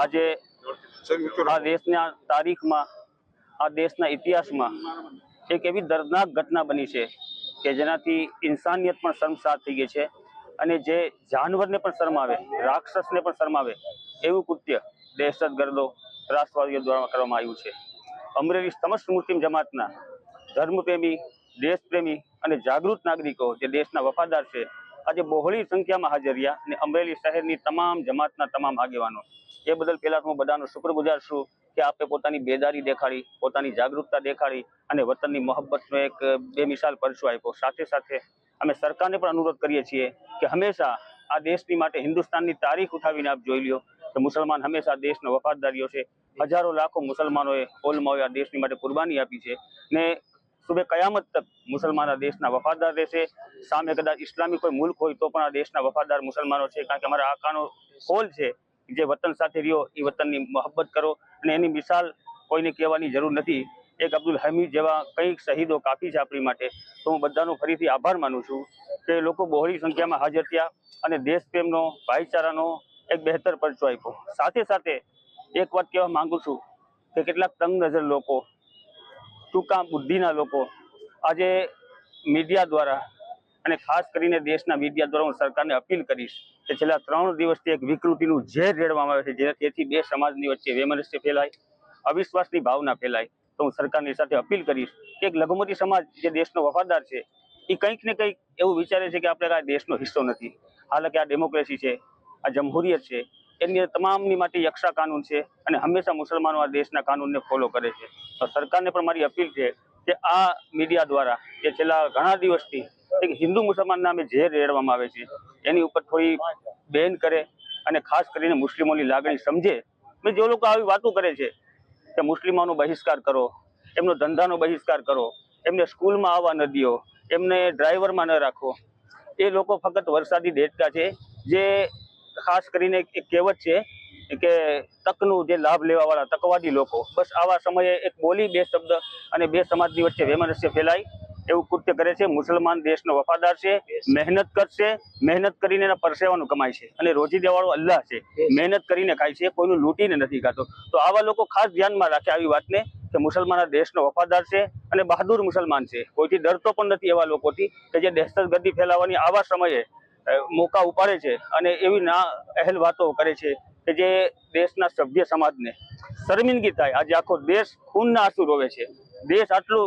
આજે આ દેશના તારીખમાં, આ દેશના ઇતિહાસમાં એક એવી દર્દનાક ઘટના બની છે કે જેનાથી ઇન્સાનિયત પણ શર્મસાર થઈ ગઈ છે અને જે જાનવરને પણ શરમાવે, રાક્ષસને પણ શરમાવે એવું કૃત્ય દહેશતગર્દો ત્રાસવાદીઓ દ્વારા કરવામાં આવ્યું છે. અમરેલી સમસ્ત મુસ્લિમ જમાતના ધર્મપ્રેમી, દેશપ્રેમી અને જાગૃત નાગરિકો જે દેશના વફાદાર છે આજે બહોળી સંખ્યામાં હાજર રહ્યા અને અમરેલી શહેરની તમામ જમાતના તમામ આગેવાનો. એ બદલ પહેલા હું બધાનો શુક્રગુજાર છું કે આપે પોતાની બેદારી દેખાડી, પોતાની જાગૃતતા દેખાડી અને વતનની મોહબ્બતનો એક બેમિસાલ પરચો આપ્યો. સાથે સાથે અમે સરકારને પણ અનુરોધ કરીએ છીએ કે હંમેશા આ દેશની માટે હિન્દુસ્તાનની તારીખ ઉઠાવીને આપ જોઈ લ્યો કે મુસલમાન હંમેશા દેશનો વફાદારીઓ છે. હજારો લાખો મુસલમાનોએ ઓલમાઓએ આ દેશની માટે કુરબાની આપી છે ને સુબે કયામત તક મુસલમાન આ દેશના વફાદાર રહેશે. સામે કદાચ ઇસ્લામી કોઈ મુલ્ક હોય તો પણ આ દેશના વફાદાર મુસલમાનો છે. કારણ કે અમારા આકાનો કોલ છે જે વતન સાથે રહ્યો, એ વતનની મહબ્બત કરો. અને એની મિસાલ કોઈને કહેવાની જરૂર નથી. એક અબ્દુલ હમીદ જેવા કંઈક શહીદો કાફી છે આપણી માટે. તો હું બધાનો ફરીથી આભાર માનું છું કે લોકો બહોળી સંખ્યામાં હાજર થયા અને દેશ પ્રેમનો ભાઈચારાનો એક બહેતર પરચો આપ્યો. સાથે સાથે એક વાત કહેવા માંગુ છું કે કેટલાક તંગ નજર લોકો ટૂંકા બુદ્ધિના લોકો આજે મીડિયા દ્વારા અને ખાસ કરીને દેશના મીડિયા દ્વારા હું સરકારને અપીલ કરીશ કે છેલ્લા ત્રણ દિવસથી એક વિકૃતિનું ઝેર રેડવામાં આવે છે જેનાથી બે સમાજની વચ્ચે વેમનસ્ય ફેલાય, અવિશ્વાસની ભાવના ફેલાય. તો હું સરકારની સાથે અપીલ કરીશ કે એક લઘુમતી સમાજ જે દેશનો વફાદાર છે, એ કંઈક ને કંઈક એવું વિચારે છે કે આપણે આ દેશનો હિસ્સો નથી. હાલાકી આ ડેમોક્રેસી છે, આ જમહુરિયત છે, એની તમામની માટે યક્ષા કાનૂન છે અને હંમેશા મુસલમાનો આ દેશના કાનૂનને ફોલો કરે છે. સરકારને પણ મારી અપીલ છે કે આ મીડિયા દ્વારા કે છેલ્લા ઘણા દિવસથી એક હિન્દુ મુસલમાન નામે ઝેર રેડવામાં આવે છે, એની ઉપર થોડી બેન કરે અને ખાસ કરીને મુસ્લિમોની લાગણી સમજે. મેં જે લોકો આવી વાતો કરે છે કે મુસ્લિમોનો બહિષ્કાર કરો, એમનો ધંધાનો બહિષ્કાર કરો, એમને સ્કૂલમાં આવવા ન દો એમને ડ્રાઈવરમાં ન રાખો, એ લોકો ફક્ત વરસાદી દેડકા છે, જે ખાસ કરીને એક કહેવત છે કે તકનું જે લાભ લેવા વાળા તકવાદી લોકો, બસ આવા સમયે એક બોલી બે શબ્દ અને બે સમાજની વચ્ચે વેમનસ્ય ફેલાય એવું કૃત્ય કરે છે. મુસલમાન દેશનો વફાદાર છે, મહેનત કરશે, મહેનત કરીને એના પરસેવાનું કમાય છે અને રોજી દેવાળો અલ્લાહ છે. મહેનત કરીને ખાય છે, કોઈનું લૂંટીને નથી ખાતો. તો આવા લોકો ખાસ ધ્યાનમાં રાખે આવી વાતને કે મુસલમાન દેશનો વફાદાર છે અને બહાદુર મુસલમાન છે. કોઈથી ડરતો પણ નથી એવા લોકોથી કે જે દહેશતગર્દી ફેલાવવાની આવા સમયે મોકા ઉપાડે છે અને એવી ના અહેલ વાતો કરે છે કે જે દેશના સભ્ય સમાજને શર્મિંદગી થાય. આજે આખો દેશ ખૂનના આંસુ રોવે છે. દેશ આટલું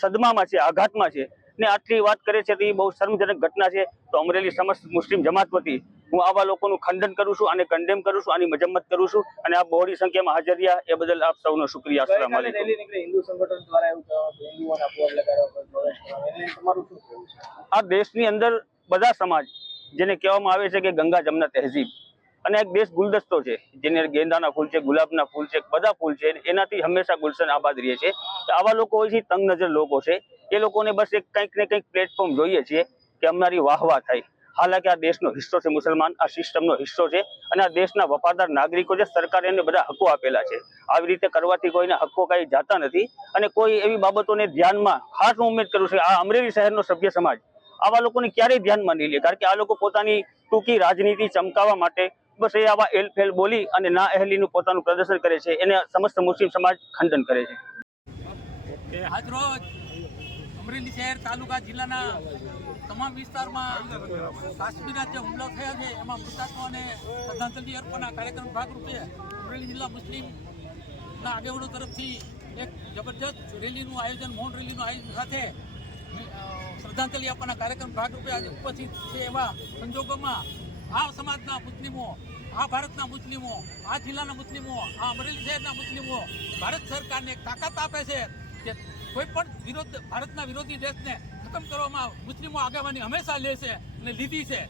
સદમામાં છે આઘાતમાં છે ને આટલી વાત કરે છે તો એ બહુ શર્મજનક ઘટના છે. તો અમરેલી સમસ્ત મુસ્લિમ જમાત વતી હું આવા લોકોનું ખંડન કરું છું અને કન્ડેમ કરું છું આની મજમ્મત કરું છું અને આ બહોળી સંખ્યામાં હાજર રહ્યા. એ બદલ આપ સૌનો શુક્રિયા. અસલામ હિન્દુ સંગઠન દ્વારા આ દેશની અંદર બધા સમાજ, જેને કહેવામાં આવે છે કે ગંગા જમના તહેઝીબ. અને એક દેશ ગુલદસ્તો છે, જેની ગેંદાના ફૂલ છે, ગુલાબના ફૂલ છે, બધા ફૂલ છે, એનાથી હંમેશા ગુલશન આબાદ રહે છે. તો આવા લોકો હોય છે, તંગ નજર લોકો છે. એ લોકોને બસ એક કંઈક ને કંઈક પ્લેટફોર્મ જોઈએ છીએ કે અમારી વાહવા થાય. હાલાકી આ દેશનો હિસ્સો છે મુસલમાન, આ સિસ્ટમનો હિસ્સો છે અને આ દેશના વફાદાર નાગરિકો છે, સરકારે એને બધા હકો આપેલા છે. આવી રીતે કરવાથી કોઈને હક્કો કાંઈ જાતા નથી અને કોઈ એવી બાબતોને ધ્યાનમાં ખાસ હું ઉમેદ કરું છું આ અમરેલી શહેરનો સભ્ય સમાજ આવા લોકોને ક્યારેય ધ્યાનમાં નહીં લે. કારણ કે આ લોકો પોતાની ટૂંકી રાજનીતિ ચમકાવવા માટે બસ એ આવા એલફેલ બોલી અને ના અહેલીનું પોતાનું પ્રદર્શન કરે છે. એને સમસ્ત મુસ્લિમ સમાજ ખંડન કરે છે. અમરેલી શહેર તાલુકા જિલ્લાના તમામ વિસ્તારમાં કાશ્મીરના જે હુમલા થયા છે, એમાં મૃતાત્માઓને શ્રદ્ધાંજલિ અર્પણના કાર્યક્રમ ભાગરૂપે અમરેલી જિલ્લા મુસ્લિમના આગેવાનો તરફથી એક જબરજસ્ત રેલીનું આયોજન, મૌન રેલીનું આયોજન સાથે શ્રદ્ધાંજલિ આપવાના કાર્યક્રમ ભાગરૂપે આજે ઉપસ્થિત છે એવા સંજોગોમાં આ સમાજના મુસ્લિમો, આ ભારતના મુસ્લિમો, આ જિલ્લાના મુસ્લિમો, આ અમરેલી શહેરના મુસ્લિમો, ભારત સરકારને એક તાકાત આપે છે કે કોઈ પણ વિરોધ, ભારતના વિરોધી દેશને ખતમ કરવામાં મુસ્લિમો આગેવાની હંમેશા લે છે અને લીધી છે.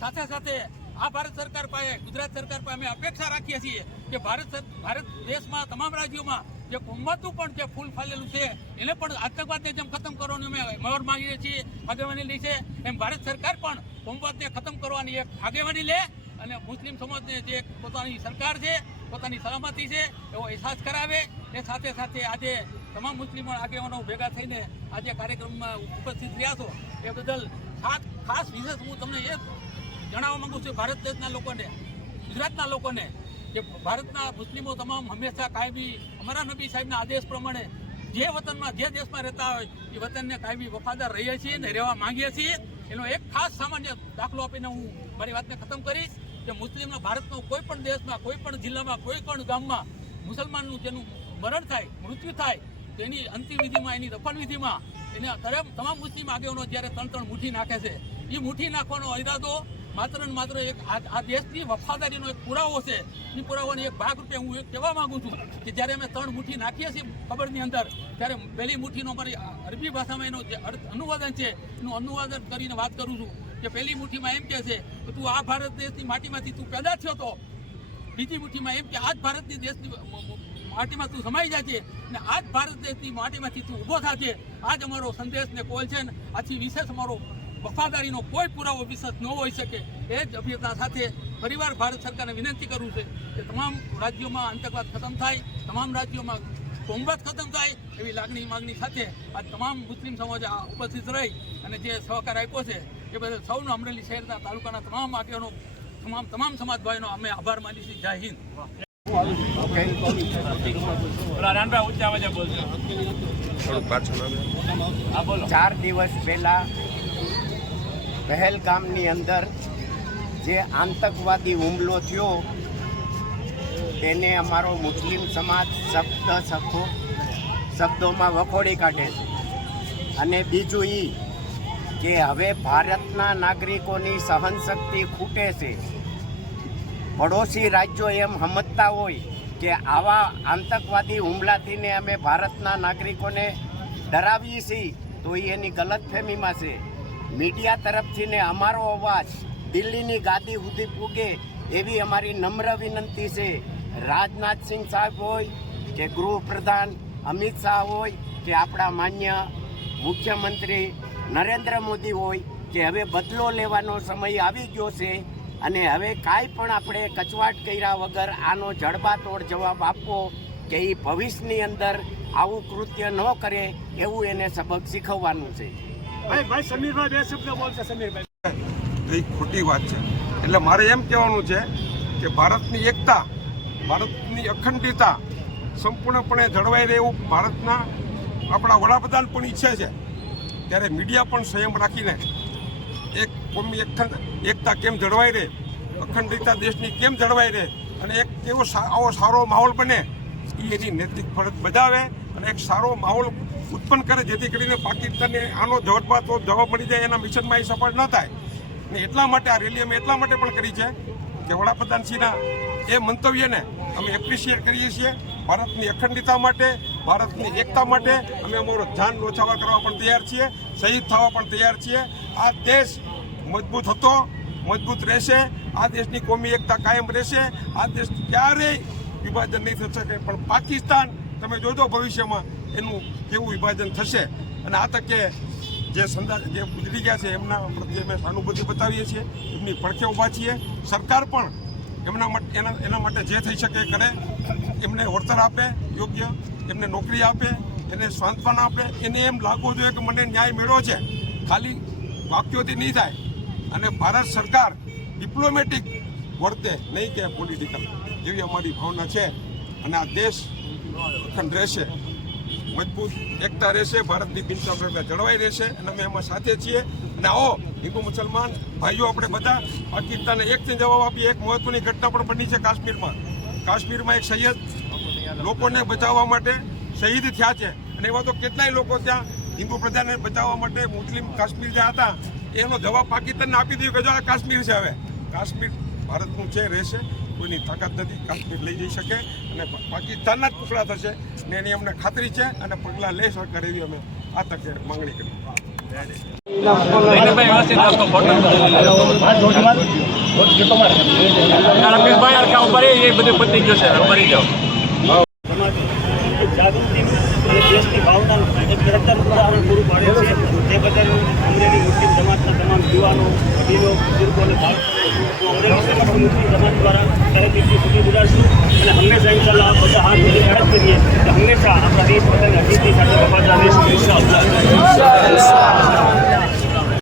સાથે સાથે આ ભારત સરકાર પાસે, ગુજરાત સરકાર પાસે અમે અપેક્ષા રાખીએ છીએ કે ભારત ભારત દેશમાં તમામ રાજ્યોમાં જે કોમવાતું પણ જે ફૂલ ફાલેલું છે, એને પણ આતંકવાદને જેમ ખતમ કરવાનું અમે મહોર માંગીએ છીએ, આગેવાની લે છે. એમ ભારત સરકાર પણ કોમવાદને ખતમ કરવાની એક આગેવાની લે અને મુસ્લિમ સમાજને જે પોતાની સરકાર છે, પોતાની સલામતી છે, એવો અહેસાસ કરાવે. એ સાથે સાથે આજે તમામ મુસ્લિમ આગેવાનો ભેગા થઈને આજે કાર્યક્રમમાં ઉપસ્થિત રહ્યા છો. એ બદલ ખાસ ખાસ વિશેષ હું તમને એ જણાવવા માગું છું, ભારત દેશના લોકોને, ગુજરાતના લોકોને કે ભારતના મુસ્લિમો તમામ હંમેશા કાયમી, અમારા નબી સાહેબના આદેશ પ્રમાણે જે વતનમાં, જે દેશમાં રહેતા હોય, એ વતનને કાયમી વફાદાર રહીએ છીએ અને રહેવા માંગીએ છીએ. એનો એક ખાસ સામાન્ય દાખલો આપીને હું મારી વાતને ખતમ કરીશ કે મુસ્લિમનો ભારતનો કોઈ પણ દેશમાં, કોઈ પણ જિલ્લામાં, કોઈ પણ ગામમાં મુસલમાનનું જેનું મરણ થાય, મૃત્યુ થાય તો એની અંતિમ વિધિમાં એની દફનવિધિમાં એને તમામ મુસ્લિમ આગેવાનો જ્યારે ત્રણ ત્રણ મુઠ્ઠી નાખે છે, એ મુઠ્ઠી નાખવાનો ઈરાદો માત્ર ને માત્ર એક આ આ દેશની વફાદારીનો એક પુરાવો છે. એ પુરાવાની એક ભાગ રૂપે હું એક કહેવા માંગુ છું કે જ્યારે અમે ત્રણ મુઠ્ઠી નાખીએ છીએ ખબરની અંદર, ત્યારે પહેલી મુઠ્ઠીનો મારી અરબી ભાષામાં એનો જે અનુવાદન છે, એનું અનુવાદન કરીને વાત કરું છું કે પહેલી મુઠ્ઠીમાં એમ કહે છે કે તું આ ભારત દેશની માટીમાંથી તું પેદા થયો તો, બીજી મુઠ્ઠીમાં એમ કે આજ ભારતની દેશની માટીમાં તું સમાઈ જાય છે ને આજ ભારત દેશની માટીમાંથી તું ઊભો થાય છે. આજ અમારો સંદેશ ને કોલ છે ને આથી વિશેષ અમારો વફાદારીનો કોઈ પુરાવો વિશેષ ન હોઈ શકે એ જ અભ્યર્થના સાથે ફરીવાર ભારત સરકારને વિનંતી કરું છે કે તમામ રાજ્યોમાં આતંકવાદ ખતમ થાય તમામ રાજ્યોમાં કોમવાદ ખતમ થાય એવી લાગણી માંગણી સાથે આ તમામ મુસ્લિમ સમાજ આ ઉપસ્થિત રહી અને જે સહકાર આપ્યો છે એ બદલ સૌનો અમરેલી શહેરના તાલુકાના તમામ આગેવાનો તમામ તમામ સમાજ ભાઈનો અમે આભાર માની છીએ. જય હિન્દ. ચાર દિવસ પહેલા પહેલગામની અંદર જે આતંકવાદી હુમલો થયો, તેને અમારો મુસ્લિમ સમાજ શબ્દ સખો શબ્દોમાં વખોડી કાઢે છે. અને બીજું એ કે હવે ભારતના નાગરિકોની સહનશક્તિ ખૂટે છે. પડોશી રાજ્યો એમ સમજતા હોય કે આવા આતંકવાદી હુમલાથીને અમે ભારતના નાગરિકોને ડરાવીએ છીએ, તો એ એની ગલતફહેમીમાં છે. મીડિયા તરફથી ને અમારો અવાજ દિલ્હીની ગાદી સુધી પૂગે એવી અમારી નમ્ર વિનંતી છે. રાજનાથસિંહ સાહેબ હોય કે ગૃહપ્રધાન અમિત શાહ હોય કે આપણા માન્ય મુખ્યમંત્રી નરેન્દ્ર મોદી હોય કે હવે બદલો લેવાનો સમય આવી ગયો છે અને હવે કાંઈ પણ આપણે કચવાટ કર્યા વગર આનો જડબાતોડ જવાબ આપવો કે એ ભવિષ્યની અંદર આવું કૃત્ય ન કરે એવું એને સબક શીખવવાનું છે. ભાઈ ભાઈ, સમીરભાઈ બે શબ્દ બોલશે, સમીરભાઈ. એ ખોટી વાત છે. એટલે મારે એમ કહેવાનું છે કે ભારતની એકતા, ભારતની અખંડિતતા સંપૂર્ણપણે જળવાઈ રહે એવું ભારતના આપણા વડાપ્રધાન પણ ઈચ્છે છે. ત્યારે મીડિયા પણ સંયમ રાખીને એક કોમી એકતા કેમ જળવાઈ રહે? અખંડિતતા દેશની કેમ જળવાઈ રહે? અને એક કેવો આવો સારો માહોલ બને એ એની નૈતિક ફરજ બજાવે અને એક સારો માહોલ ઉત્પન્ન કરે જેથી કરીને પાકિસ્તાનને આનો જવાબમાં જવાબ મળી જાય, એના મિશનમાં એ સફળ ન થાય. ને એટલા માટે આ રેલી અમે એટલા માટે પણ કરી છે કે વડાપ્રધાનશ્રીના એ મંતવ્યને અમે એપ્રિશિએટ કરીએ છીએ. ભારતની અખંડિતતા માટે, ભારતની એકતા માટે અમે અમારો જાન નોછાવા કરવા પણ તૈયાર છીએ, શહીદ થવા પણ તૈયાર છીએ. આ દેશ મજબૂત હતો, મજબૂત રહેશે, આ દેશની કોમી એકતા કાયમ રહેશે, આ દેશ ક્યારેય વિભાજન નહીં થઈ શકે. પણ પાકિસ્તાન, તમે જોજો ભવિષ્યમાં એનું કેવું વિભાજન થશે? અને આ તકે જે સંદા, જે ગુજરી ગયા છે, એમના પ્રત્યે અમે સહાનુભૂતિ બતાવીએ છીએ. એમની પડખે ઊભા છીએ. સરકાર પણ એમના માટે, એના એના માટે જે થઈ શકે કરે. એમને વળતર આપે, યોગ્ય એમને નોકરી આપે, એને સાંત્વના આપે. એને એમ લાગવું જોઈએ કે મને ન્યાય મેળવો છે. ખાલી વાક્યોથી નહીં થાય. અને ભારત સરકાર ડિપ્લોમેટિક વર્તે, નહીં કે પોલિટિકલ એવી અમારી ભાવના છે. અને આ દેશ અખંડ રહેશે. મજબૂત એકતા રહેશે, ભારતની બિનસામ્રાજ્યતા જળવાઈ રહેશે અને અમે એમાં સાથે છીએ. અને આવો, હિન્દુ મુસલમાન ભાઈઓ આપણે બધા પાકિસ્તાનને એકથી જવાબ આપીએ. એક મહત્વની ઘટના પણ બની છે કાશ્મીરમાં. કાશ્મીરમાં એક સૈયદ લોકોને બચાવવા માટે શહીદ થયા છે. અને એવા તો કેટલાય લોકો ત્યાં હિન્દુ પ્રજાને બચાવવા માટે મુસ્લિમ કાશ્મીર જ્યાં હતા, એનો જવાબ પાકિસ્તાનને આપી દીધો કે જો આ કાશ્મીર છે હવે. કાશ્મીર ભારતનું છે, રહેશે. કોઈની તાકાત નથી, કાશ્મીર લઈ જઈ શકે અને પાકિસ્તાનના જ ટુકડા થશે ને એની અમને ખાતરી છે અને પગલાં લે સરકાર એવી અમે આ તકે માંગણી કરી. દેશની ભાવનાનું એક છે તે બદલ અમરેલી મુસ્લિમ સમાજના તમામ યુવાનો વડીલો બુઝુર્ગો અને બાળકો દ્વારા ગુજારશું અને હંમેશા ઇન્શાલ્લાહ બધા હાથ જોડી મહેનત કરીએ. હંમેશા આપણા દેશ વતન અતિથિ સાથે વફાદાર રહેશું ઇન્શાઅલ્લાહ